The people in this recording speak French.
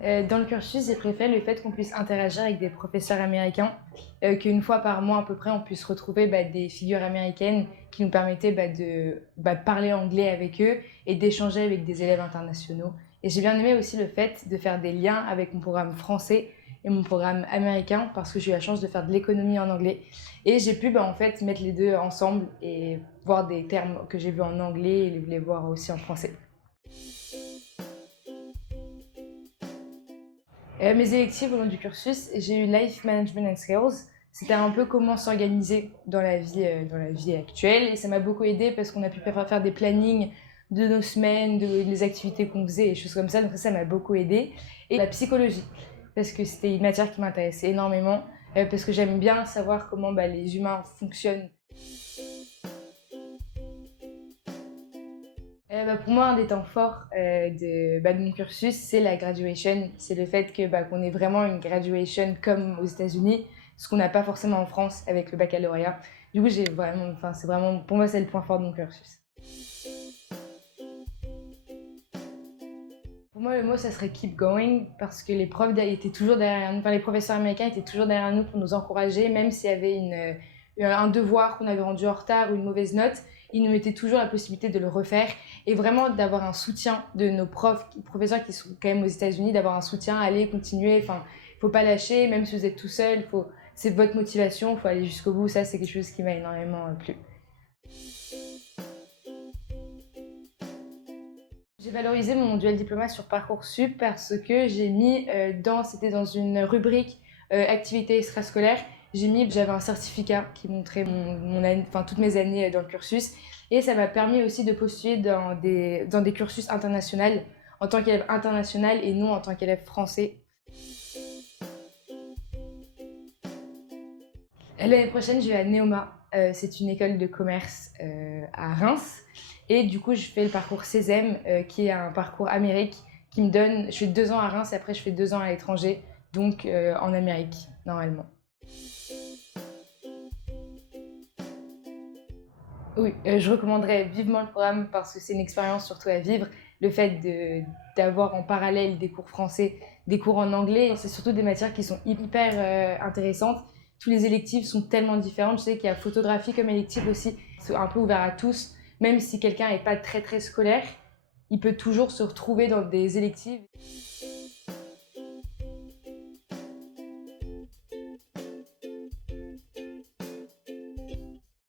Dans le cursus, j'ai préféré le fait qu'on puisse interagir avec des professeurs américains, qu'une fois par mois à peu près, on puisse retrouver des figures américaines qui nous permettaient de parler anglais avec eux et d'échanger avec des élèves internationaux. Et j'ai bien aimé aussi le fait de faire des liens avec mon programme français et mon programme américain parce que j'ai eu la chance de faire de l'économie en anglais. Et j'ai pu en fait mettre les deux ensemble et voir des termes que j'ai vus en anglais et les voir aussi en français. Mes électives au long du cursus, j'ai eu Life Management and Skills. C'était un peu comment s'organiser dans la vie actuelle. Et ça m'a beaucoup aidé parce qu'on a pu faire des plannings de nos semaines, des activités qu'on faisait et choses comme ça. Donc ça m'a beaucoup aidé. Et la psychologie, parce que c'était une matière qui m'intéressait énormément, parce que j'aime bien savoir comment les humains fonctionnent. Pour moi, un des temps forts de mon cursus, c'est la graduation. C'est le fait qu'on ait vraiment une graduation comme aux États-Unis, ce qu'on n'a pas forcément en France avec le baccalauréat. Du coup, c'est vraiment, pour moi, c'est le point fort de mon cursus. Pour moi, le mot, ça serait keep going, parce que les profs étaient toujours derrière nous, enfin, les professeurs américains étaient toujours derrière nous pour nous encourager, même s'il y avait un devoir qu'on avait rendu en retard ou une mauvaise note, ils nous mettaient toujours la possibilité de le refaire et vraiment d'avoir un soutien de nos professeurs qui sont quand même aux États-Unis, d'avoir un soutien, allez, continuer, enfin, il faut pas lâcher, même si vous êtes tout seul, c'est votre motivation, il faut aller jusqu'au bout, ça c'est quelque chose qui m'a énormément plu. J'ai valorisé mon dual diplôme sur Parcoursup parce que j'ai mis c'était dans une rubrique activités extrascolaires, j'avais un certificat qui montrait toutes mes années dans le cursus et ça m'a permis aussi de postuler dans des cursus internationaux en tant qu'élève international et non en tant qu'élève français. L'année prochaine, je vais à Neoma. C'est une école de commerce à Reims. Et du coup, je fais le parcours CESEM, qui est un parcours Amérique, qui me donne. Je fais 2 ans à Reims et après, je fais 2 ans à l'étranger, donc en Amérique, normalement. Oui, je recommanderais vivement le programme parce que c'est une expérience surtout à vivre. Le fait d'avoir en parallèle des cours français, des cours en anglais, c'est surtout des matières qui sont hyper intéressantes. Tous les électifs sont tellement différents. Je sais qu'il y a photographie comme électif aussi. C'est un peu ouvert à tous. Même si quelqu'un n'est pas très très scolaire, il peut toujours se retrouver dans des électives.